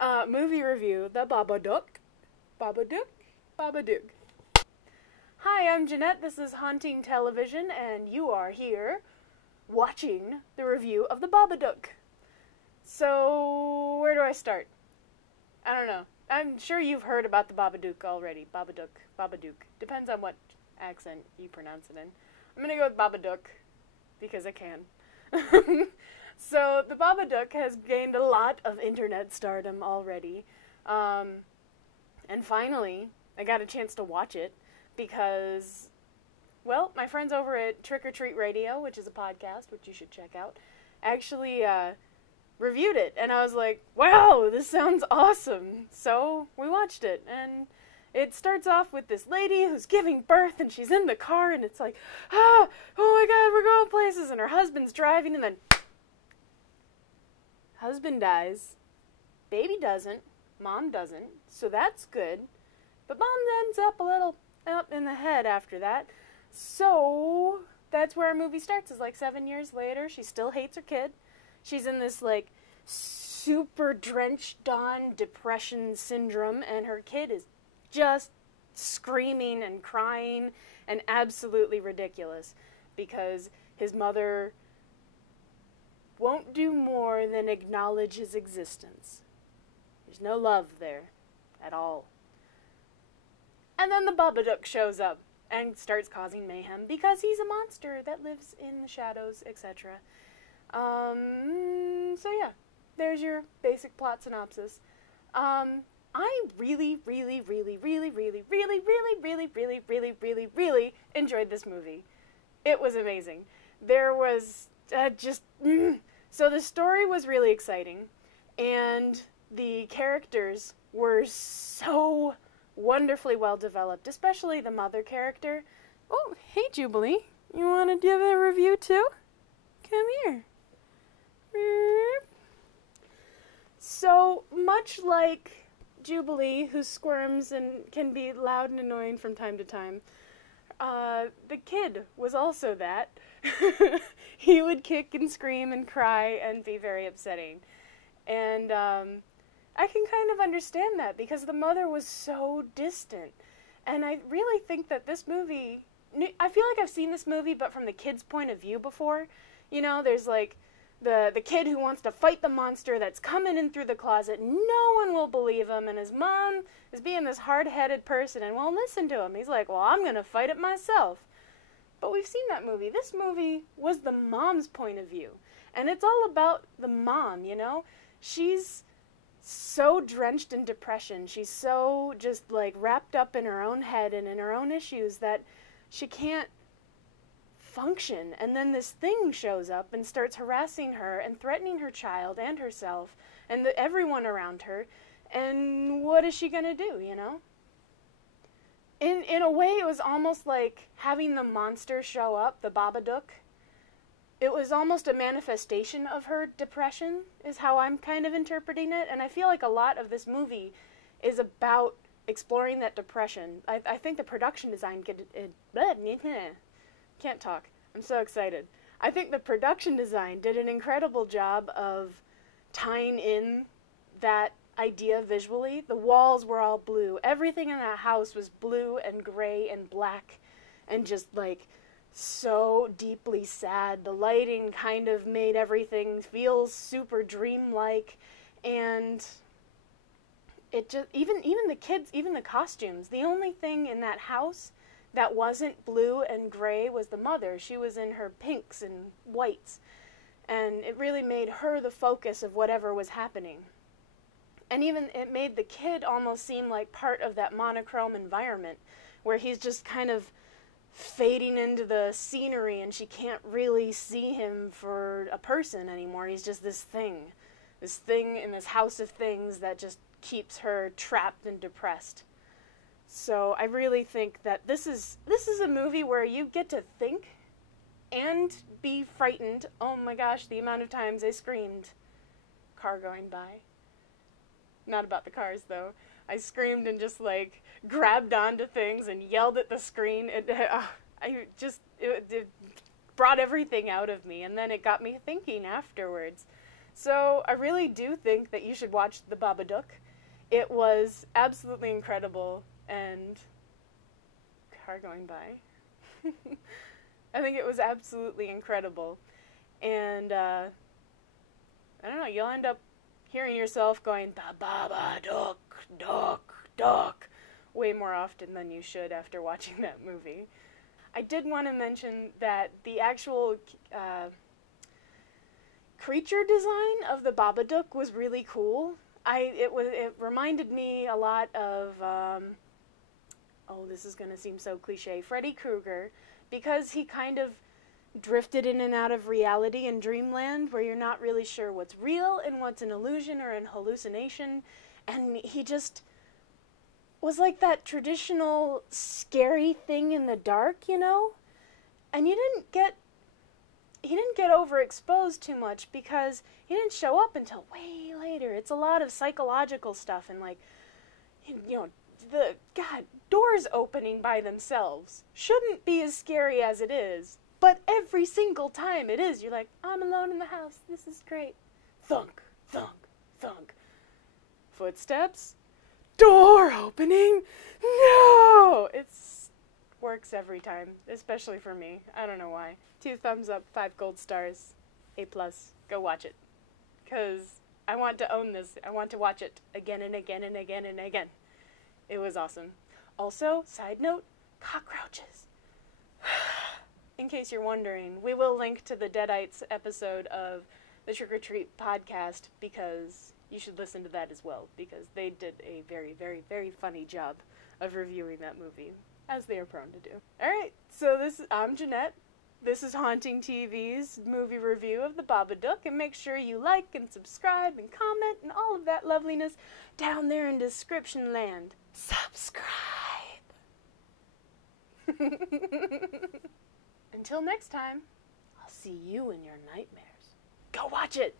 Movie review, The Babadook. Babadook? Babadook. Hi, I'm Jeanette, this is Haunting Television, and you are here watching the review of The Babadook. So, where do I start? I don't know. I'm sure you've heard about The Babadook already. Babadook. Depends on what accent you pronounce it in. I'm gonna go with Babadook, because I can. So, The Babadook has gained a lot of internet stardom already. And finally, I got a chance to watch it because, well, my friends over at Trick or Treat Radio, which is a podcast, which you should check out, actually reviewed it. And I was like, wow, this sounds awesome. So, we watched it. And it starts off with this lady who's giving birth, and she's in the car, and it's like, oh my God, we're going places. And her husband's driving, and then husband dies, baby doesn't, mom doesn't, so that's good, but mom ends up a little up in the head after that, so that's where our movie starts. Is like 7 years later, she still hates her kid, she's in this like super drenched on depression syndrome, and her kid is just screaming and crying and absolutely ridiculous, because his mother won't do more than acknowledge his existence. There's no love there at all. And then the Babadook shows up and starts causing mayhem because he's a monster that lives in the shadows, etc. So yeah, there's your basic plot synopsis. I really enjoyed this movie. It was amazing. There was so the story was really exciting, and the characters were so wonderfully well developed, especially the mother character. Oh, hey Jubilee, you want to give a review too? Come here. So much like Jubilee, who squirms and can be loud and annoying from time to time, the kid was also that. He would kick and scream and cry and be very upsetting. And I can kind of understand that, because the mother was so distant. And I really think that this movie, I feel like I've seen this movie, but from the kid's point of view before. You know, there's like the kid who wants to fight the monster that's coming in through the closet. No one will believe him, and his mom is being this hard-headed person and won't listen to him. He's like, well, I'm going to fight it myself. But we've seen that movie. This movie was the mom's point of view. And it's all about the mom, you know? She's so drenched in depression. She's so just like wrapped up in her own head and in her own issues that she can't function. And then this thing shows up and starts harassing her and threatening her child and herself and everyone around her. And what is she going to do, you know? In a way, it was almost like having the monster show up, the Babadook. It was almost a manifestation of her depression, is how I'm kind of interpreting it. And I feel like a lot of this movie is about exploring that depression. I think the production design can't talk. I'm so excited. I think the production design did an incredible job of tying in that idea visually. The walls were all blue. Everything in that house was blue and gray and black and just like so deeply sad. The lighting kind of made everything feel super dreamlike, and it just even the kids, even the costumes. The only thing in that house that wasn't blue and gray was the mother. She was in her pinks and whites, and it really made her the focus of whatever was happening. And even it made the kid almost seem like part of that monochrome environment, where he's just kind of fading into the scenery and she can't really see him for a person anymore. He's just this thing in this house of things that just keeps her trapped and depressed. So I really think that this is a movie where you get to think and be frightened. Oh my gosh, the amount of times I screamed. Car going by. Not about the cars, though. I screamed and just, like, grabbed onto things and yelled at the screen. It brought everything out of me, and then it got me thinking afterwards. So I really do think that you should watch The Babadook. It was absolutely incredible, and car going by. I think it was absolutely incredible, and I don't know, you'll end up hearing yourself going, "The Babadook, duck, duck," way more often than you should after watching that movie. I did want to mention that the actual creature design of the Babadook was really cool. It reminded me a lot of oh, this is going to seem so cliche, Freddy Krueger, because he kind of drifted in and out of reality in dreamland where you're not really sure what's real and what's an illusion or an hallucination, and he just was like that traditional scary thing in the dark, you know? And he didn't get overexposed too much because he didn't show up until way later. It's a lot of psychological stuff and, like, you know, doors opening by themselves shouldn't be as scary as it is, but every single time it is, you're like, I'm alone in the house, this is great. Thunk, thunk, thunk. Footsteps, door opening, no! It works every time, especially for me. I don't know why. 2 thumbs up, 5 gold stars, A+. Go watch it. Because I want to own this. I want to watch it again and again and again and again. It was awesome. Also, side note, cockroaches. In case you're wondering, we will link to the Deadites episode of the Trick or Treat podcast because you should listen to that as well, because they did a very, very, very funny job of reviewing that movie, as they are prone to do. Alright, so I'm Jeanette. This is Haunting TV's movie review of The Babadook, and make sure you like and subscribe and comment and all of that loveliness down there in description land. Subscribe! Until next time, I'll see you in your nightmares. Go watch it!